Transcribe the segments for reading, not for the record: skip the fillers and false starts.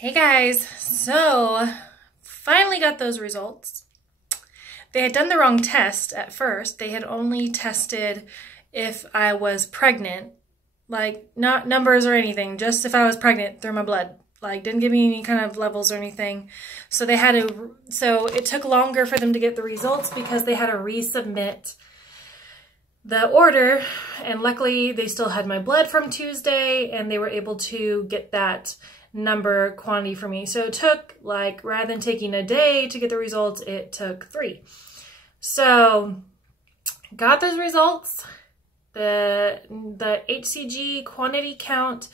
Hey guys, so finally got those results. They had done the wrong test at first. They had only tested if I was pregnant, like not numbers or anything, just if I was pregnant through my blood. Like didn't give me any kind of levels or anything. So it took longer for them to get the results because they had to resubmit the order, and luckily they still had my blood from Tuesday and they were able to get that number quantity for me. So it took, like, rather than taking a day to get the results, it took 3. So got those results. The HCG quantity count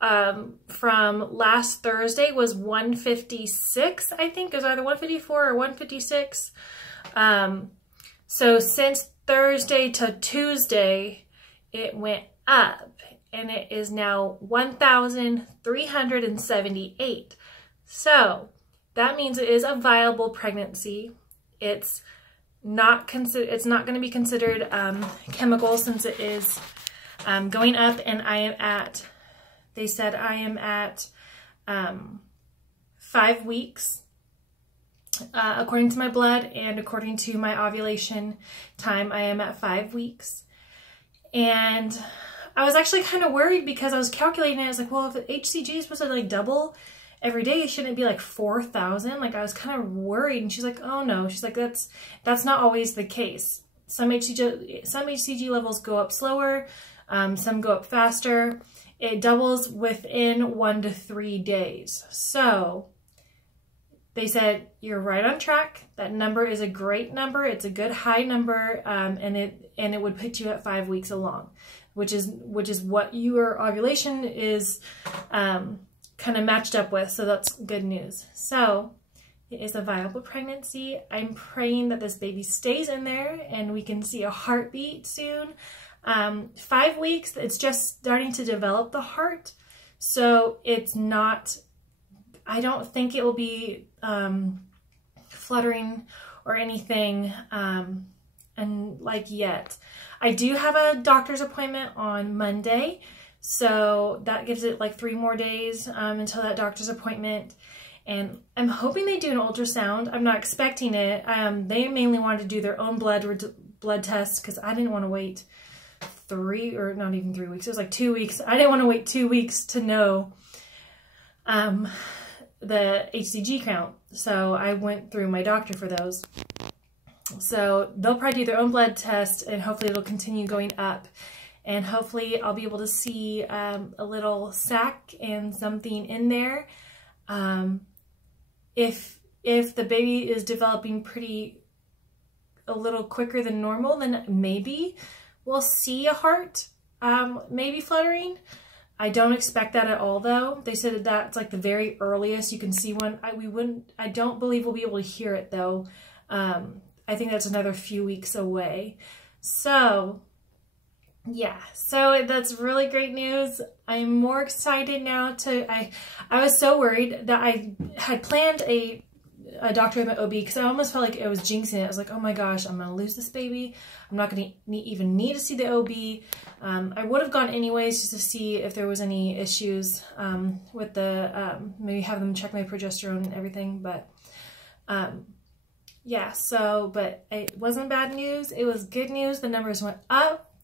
from last Thursday was 156, I think. It was either 154 or 156. So since Thursday to Tuesday, it went up. And it is now 1,378. So that means it is a viable pregnancy. It's not going to be considered chemical since it is going up, and they said I am at 5 weeks according to my blood, and according to my ovulation time, I am at 5 weeks. And I was actually kind of worried because I was calculating it. I was like, well, if the HCG is supposed to like double every day, shouldn't it be like 4,000? Like I was kind of worried. And she's like, oh no. She's like, that's not always the case. Some HCG levels go up slower. Some go up faster. It doubles within 1 to 3 days. So they said, you're right on track. That number is a great number. It's a good high number. And it would put you at 5 weeks along, which is what your ovulation is kind of matched up with. So that's good news. So it is a viable pregnancy. I'm praying that this baby stays in there and we can see a heartbeat soon. 5 weeks, it's just starting to develop the heart. So it's not, I don't think it will be fluttering or anything yet. I do have a doctor's appointment on Monday, so that gives it like 3 more days until that doctor's appointment. And I'm hoping they do an ultrasound. I'm not expecting it. They mainly wanted to do their own blood test because I didn't want to wait 3, or not even 3 weeks. It was like 2 weeks. I didn't want to wait 2 weeks to know the HCG count. So I went through my doctor for those. So they'll probably do their own blood test, and hopefully it'll continue going up. And hopefully I'll be able to see a little sac and something in there. If the baby is developing a little quicker than normal, then maybe we'll see a heart maybe fluttering. I don't expect that at all, though. They said that that's like the very earliest you can see one. I don't believe we'll be able to hear it, though. I think that's another few weeks away. So yeah, so that's really great news. I'm more excited now I was so worried that I had planned a doctor at my OB because I almost felt like it was jinxing it. I was like, oh my gosh, I'm gonna lose this baby. I'm not gonna even need to see the OB. I would have gone anyways just to see if there was any issues with maybe have them check my progesterone and everything, but yeah, but it wasn't bad news. It was good news. The numbers went up.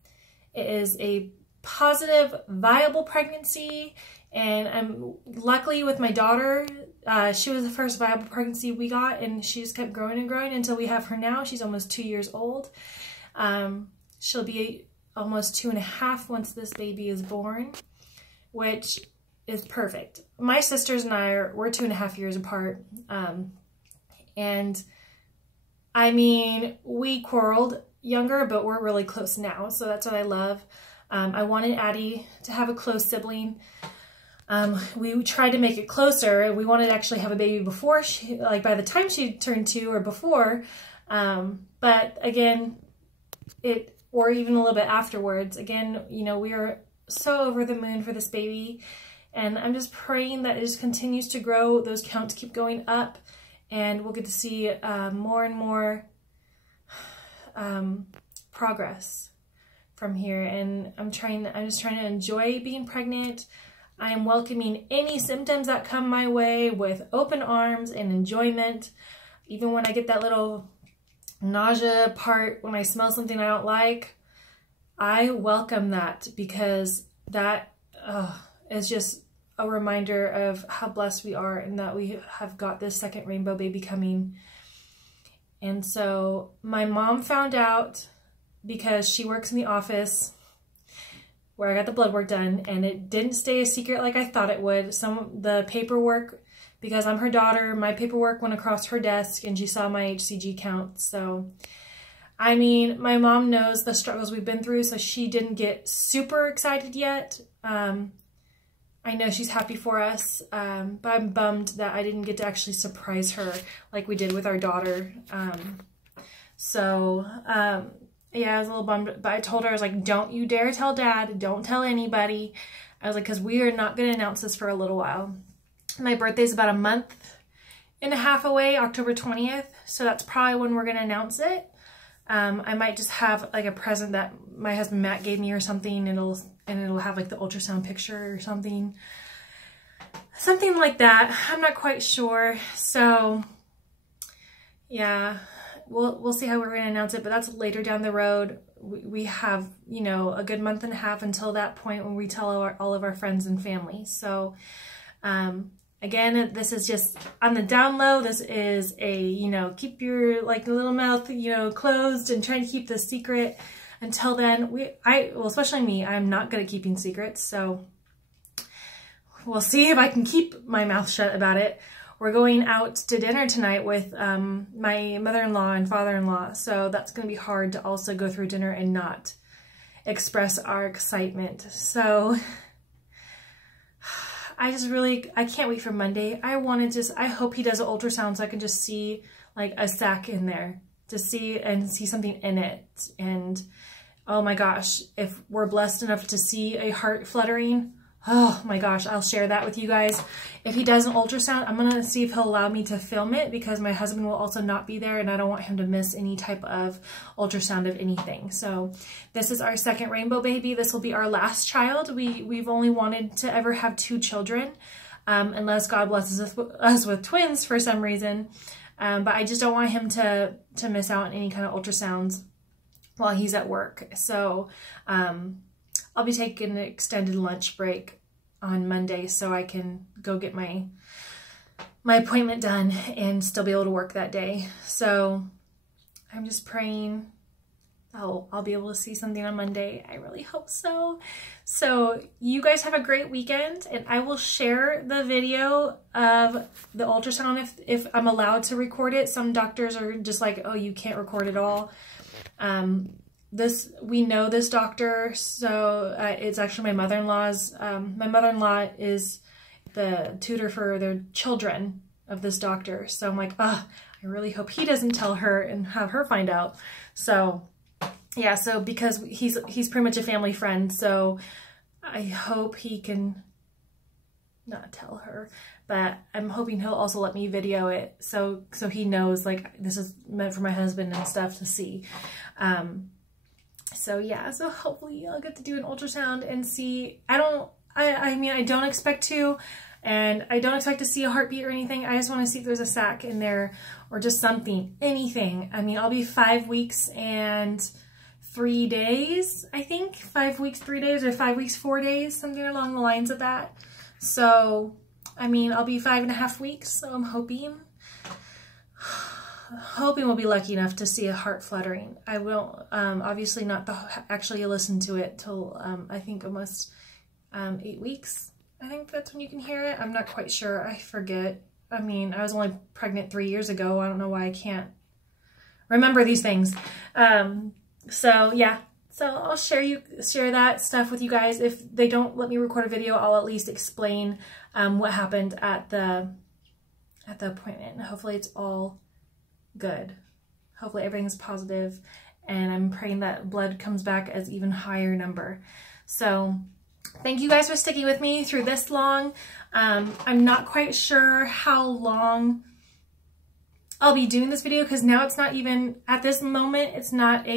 It is a positive, viable pregnancy. And I'm luckily with my daughter, she was the first viable pregnancy we got, and she just kept growing and growing until we have her now. She's almost 2 years old. She'll be almost 2.5 once this baby is born, which is perfect. My sisters and we're 2.5 years apart. And I mean, we quarreled younger, but we're really close now, so that's what I love. I wanted Addie to have a close sibling. We tried to make it closer. We wanted to actually have a baby before by the time she turned 2 or before. But again, or even a little bit afterwards. Again, you know, we are so over the moon for this baby, and I'm just praying that it just continues to grow. Those counts keep going up, and we'll get to see more and more progress from here. And I'm just trying to enjoy being pregnant. I am welcoming any symptoms that come my way with open arms and enjoyment. Even when I get that little nausea part, when I smell something I don't like, I welcome that, because that is just a reminder of how blessed we are and that we have got this second rainbow baby coming. And so my mom found out because she works in the office where I got the blood work done, and it didn't stay a secret like I thought it would. The paperwork, because I'm her daughter, my paperwork went across her desk and she saw my HCG count. So, I mean, my mom knows the struggles we've been through, so she didn't get super excited yet. I know she's happy for us, but I'm bummed that I didn't get to actually surprise her like we did with our daughter. Yeah, I was a little bummed, but I told her, I was like, don't you dare tell Dad, don't tell anybody. I was like, because we are not going to announce this for a little while. My birthday's about a month and a half away, October 20th, so that's probably when we're going to announce it. I might just have like a present that my husband Matt gave me or something, and it'll have like the ultrasound picture or something like that. I'm not quite sure. So yeah, we'll see how we're going to announce it, but that's later down the road. We have, you know, a good month and a half until that point when we tell all of our friends and family. So again, this is just on the down low. This is a, you know, keep your like little mouth, you know, closed and try to keep the secret. Until then, well, especially me, I'm not good at keeping secrets. So we'll see if I can keep my mouth shut about it. We're going out to dinner tonight with my mother-in-law and father-in-law. So that's going to be hard to also go through dinner and not express our excitement. So I can't wait for Monday. I hope he does an ultrasound so I can just see like a sac in there, to see something in it. And oh my gosh, if we're blessed enough to see a heart fluttering, oh my gosh, I'll share that with you guys. If he does an ultrasound, I'm gonna see if he'll allow me to film it, because my husband will also not be there and I don't want him to miss any type of ultrasound of anything. So this is our second rainbow baby. This will be our last child. We've only wanted to ever have 2 children, unless God blesses us with twins for some reason. But I just don't want him to miss out on any kind of ultrasounds while he's at work. So I'll be taking an extended lunch break on Monday so I can go get my appointment done and still be able to work that day. So I'm just praying I'll be able to see something on Monday. I really hope so. So you guys have a great weekend, and I will share the video of the ultrasound if I'm allowed to record it. Some doctors are just like, oh, you can't record it all. We know this doctor, so it's actually my mother-in-law's. My mother-in-law is the tutor for their children of this doctor. So I'm like, I really hope he doesn't tell her and have her find out. So yeah, so because he's pretty much a family friend, so I hope he can not tell her, but I'm hoping he'll also let me video it so he knows like this is meant for my husband and stuff to see. So yeah, so hopefully I'll get to do an ultrasound and see. I mean, I don't expect to, and I don't expect to see a heartbeat or anything. I just want to see if there's a sac in there or just something, anything. I mean, I'll be 5 weeks and 3 days, I think. 5 weeks, 3 days, or 5 weeks, 4 days, something along the lines of that. So, I mean, I'll be 5.5 weeks, so I'm hoping we'll be lucky enough to see a heart fluttering. I will, obviously not actually listen to it till, I think almost 8 weeks. I think that's when you can hear it. I'm not quite sure. I forget. I mean, I was only pregnant 3 years ago. I don't know why I can't remember these things. So yeah, so I'll share that stuff with you guys. If they don't let me record a video, I'll at least explain what happened at the appointment. Hopefully it's all good. Hopefully everything's positive, and I'm praying that blood comes back as even higher number. So thank you guys for sticking with me through this long. I'm not quite sure how long I'll be doing this video, because now it's not even, at this moment, it's not a